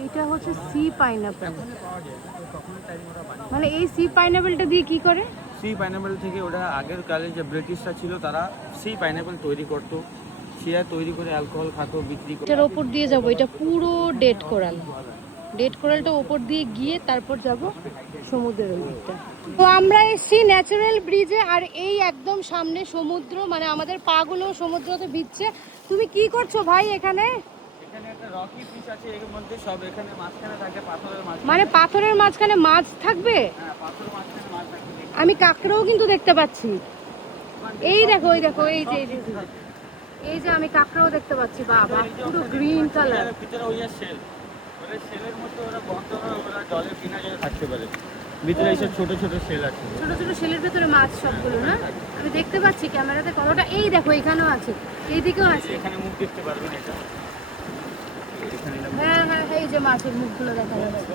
এইটা হচ্ছে C pineapple, মানে এই সি পাইনাপেলটা দিয়ে কি করে? সি পাইনাপেল থেকে ওটা আগের কালে যে ব্রিটিশরা ছিল তারা সি পাইনাপেল তৈরি করতো, সিরা তৈরি করে অ্যালকোহল খাতো, বিক্রি করতো। এটার ওপর দিয়ে যাব, এটা পুরো ডেড কোরাল, ডেড কোরালটা ওপর দিয়ে গিয়ে তারপর যাব সমুদ্রের ওই দিকটা। তো আমরা এসছি ন্যাচারাল ব্রিজে, আর এই একদম সামনে সমুদ্র, মানে আমাদের পাগুলো সমুদ্রতে ভিজছে। তুমি কি করছো ভাই এখানে? এখানে একটা রকি ফিশ আছে, এর মধ্যে সব এখানে মাঝখানে থাকে পাথরের মাঝখানে। মানে পাথরের মাঝখানে মাছ থাকবে? হ্যাঁ, পাথরের মাঝখানে মাছ থাকে। আমি কাঁকড়াও কিন্তু দেখতে পাচ্ছি। এই দেখো, এই দেখো, এই যে এই যে আমি কাঁকড়াও দেখতে পাচ্ছি। বাবা, পুরো গ্রিন কালার। ভিতরে ওই শেল, ওরা শেলের মধ্যে ওরা বন্ধ হয়, ওরা জলের বিনা জলে থাকতে পারে। ভিতরে এইসব ছোট ছোট শেল আছে, ছোট ছোট শেলের ভেতরে মাছ সবগুলো না? আমি দেখতে পাচ্ছি ক্যামেরাতে কতটা। এই দেখো এখানেও আছে, এইদিকেও আছে। এখানে মুখ দেখতে পারবেন এটা। হ্যাঁ হ্যাঁ, এই যে মাছের মুখগুলো দেখা যাচ্ছে।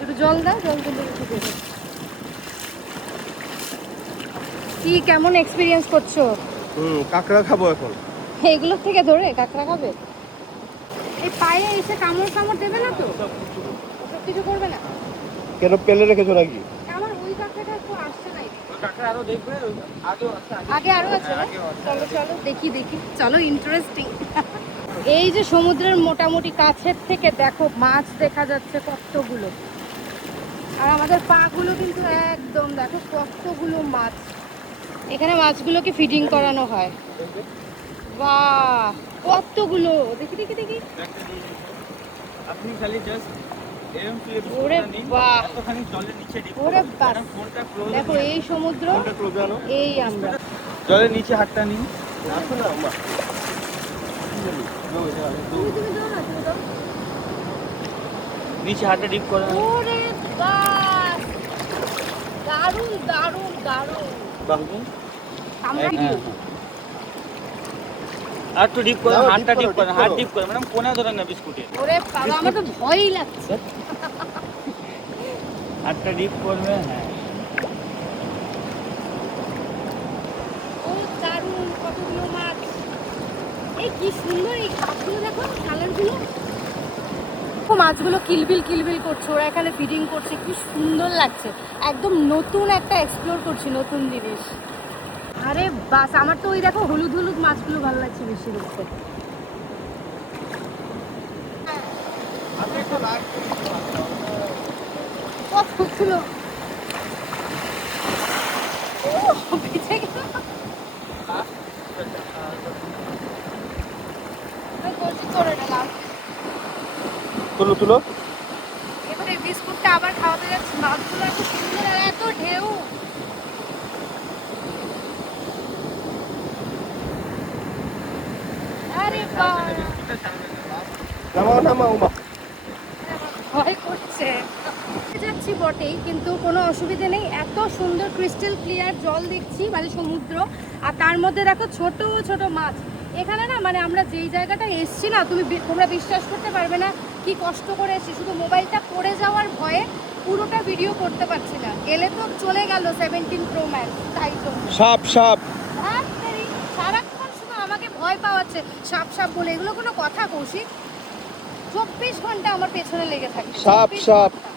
একটু জল দাও, জল দিলে একটু দেবে। কি কেমন এক্সপিরিয়েন্স করছো? কাঁকড়া খাবো এখন। এগুলো থেকে ধরে কাঁকড়া খাবে? এই পায়ে এসে কামড় কামড় দেবে না তো? ওসব কিছু করবে না? কেন পেলে রেখেছো নাকি? আমার ওই কাঁকড়াটা তো আসছে না। কাঁকড়া আরো দেখবে, আগেও আছে, আগে আরো আছে না? চলো চলো দেখি দেখি, চলো, ইন্টারেস্টিং। এই যে সমুদ্রের মোটামুটি কাছের থেকে দেখো মাছ দেখা যাচ্ছে কতগুলো, আর আমাদের পাগুলো কিন্তু একদম দেখো কতগুলো মাছ। এখানে মাছগুলোকে ফিডিং করানো হয়। বাহ, কতগুলো! দেখি দেখি দেখি। আপনি খালি জাস্ট এরকম ক্লিপ ওরে নিন, বাহ, এতখানি জলের নিচে ডিপ ওরে করুন। বাহ, ফোনটা ক্লোজ, দেখো এই সমুদ্র, ফোনটা ক্লোজে আনো। এই আমরা। জলের নিচে হাতটা নিন। আসো না আম্মা। তুমি দাও না, তুমি দাও। নিচে হাতটা ডিপ করেন। ওরে বাহ, দারুণ দারুণ দারুণ। বাহুন আমরা ভিডিও। আর তো ডিপ করেন, দাও, হাতটা ডিপ ডিপ করো, করেন, ডিপ হাত করো। ডিপ করেন ম্যাডাম, কোনা ধরেন না বিস্কুটে। ওরে বাবা, আমার তো ভয়ই লাগছে। হাতটা ডিপ করবে, হ্যাঁ। ও দারুণ, কতগুলো মাছ। এই কি সুন্দর এই কাপগুলো, দেখো কালারগুলো। মাছগুলো কিলবিল কিলবিল করছে, ওরা এখানে ফিডিং করছে, কি সুন্দর লাগছে। একদম নতুন একটা এক্সপ্লোর করছি, নতুন জিনিস। আরে বাস, আমার তো ওই দেখো হলুদ হলুদ মাছগুলো ভালো লাগছে বেশি দেখতে। কতগুলো! ও বেঁচে গেল। করে নিলাম। তুলো তুলো। এবারে বিস্কুটটা আবার খাওয়াতে যাচ্ছি। মাছগুলো এত সুন্দর আর এত ঢেউ। আরে বাহ, নামাও নামাও মা। ভয় করছে। যাচ্ছি বটেই, কিন্তু কোনো অসুবিধে নেই। এত সুন্দর ক্রিস্টাল ক্লিয়ার জল দেখছি, মানে সমুদ্র, আর তার মধ্যে দেখো ছোট ছোট মাছ। এখানে না, মানে আমরা যেই জায়গাটা এসছি না, তোমরা বিশ্বাস করতে পারবে না কি কষ্ট করে এসছি। শুধু মোবাইলটা পড়ে যাওয়ার ভয়ে পুরোটা ভিডিও করতে পারছি না। এলে তো চলে গেল 17 Pro Max, তাই জন্য। সাপ সাপ। সারাক্ষণ শুধু আমাকে ভয় পাওয়াচ্ছে সাপ সাপ বলে। এগুলো কোনো কথা কৌশিক? 24 ঘন্টা আমার পেছনে লেগে থাকে। সাপ 24 সাপ। ঘন্টা।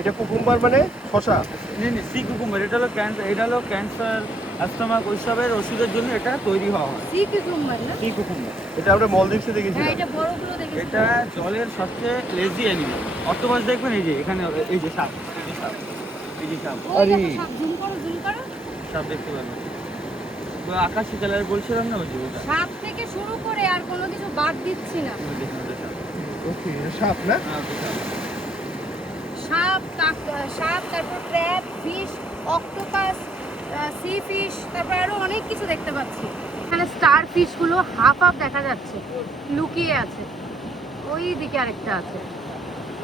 এটা কুকুম্বার মানে শশা। নেই নেই, সি কুকুম্বার, এটা হলো ক্যান্সার, এটা হলো ক্যান্সার, অ্যাস্টমাক, ওইসবের ওষুধের জন্য এটা তৈরি হওয়া হয়। সি কুকুম্বার না? সি কুকুম্বার, এটা আমরা মলদ্বীপে হ্যাঁ, দেখেছিলাম। এটা বড়গুলো দেখেছি। এটা জলের সবচেয়ে লেজি অ্যানিমাল। অক্টোপাস দেখবেন, এই যে এখানে, এই যে সাপ, এই যে সাপ, এই যে সাপ, ওই দেখো সাপ, জুম করো জুম করো। সাপ দেখতে পারবেন। তো আকাশি কালার বলছিলাম না, ওই যে ওটা। সাপ থেকে শুরু করে আর কোনো কিছু বাদ দিচ্ছি না। ওই দেখুন, ওটা সাপ। ওকে, সাপ না? হ্যাঁ, ওটা সাপ। সাপ, তারপর crab, fish, octopus, C fish, তারপর আরো অনেক কিছু দেখতে পাচ্ছি। এখানে স্টার ফিশগুলো হাফ হাফ দেখা যাচ্ছে, লুকিয়ে আছে। ওই দিকে আরেকটা আছে।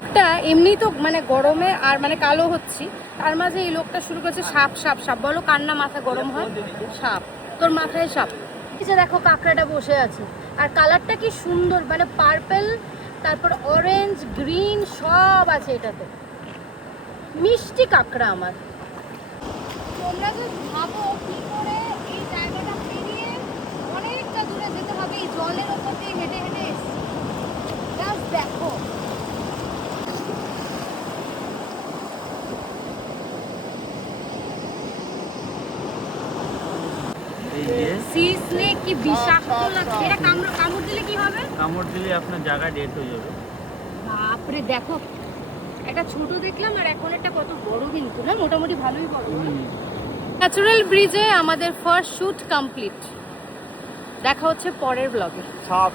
একটা এমনি তো মানে গরমে আর মানে কালো হচ্ছি, তার মাঝে এই লোকটা শুরু করেছে সাপ সাপ সাপ। বলো কার না মাথা গরম হয়? সাপ। তোর মাথায় সাপ। এই যে দেখো কাঁকড়াটা বসে আছে, আর কালারটা কি সুন্দর, মানে পার্পল, তারপর অরেঞ্জ, গ্রিন সব আছে এটাতে। মিষ্টি কাঁকড়া আমার। তোমরা যে ভাবো কি করে এই জায়গাটা পেরিয়ে অনেকটা দূরে যেতে হবে, এই জলের ওপর দিয়ে হেঁটে হেঁটে এসছি। জাস্ট দেখো দিয়ে। সি স্নেক কি বিষাক্ত লাগছে, এটা কামড় দিলে কি হবে? কামড় দিলে আপনার জায়গা ডেট হয়ে যাবে। বাপরে দেখো, একটা ছোট দেখলাম আর এখন একটা কত বড়, কিন্তু না মোটামুটি ভালোই বড়। ন্যাচারাল ব্রিজে আমাদের ফার্স্ট শুট কমপ্লিট। দেখা হচ্ছে পরের ব্লগে। সাপ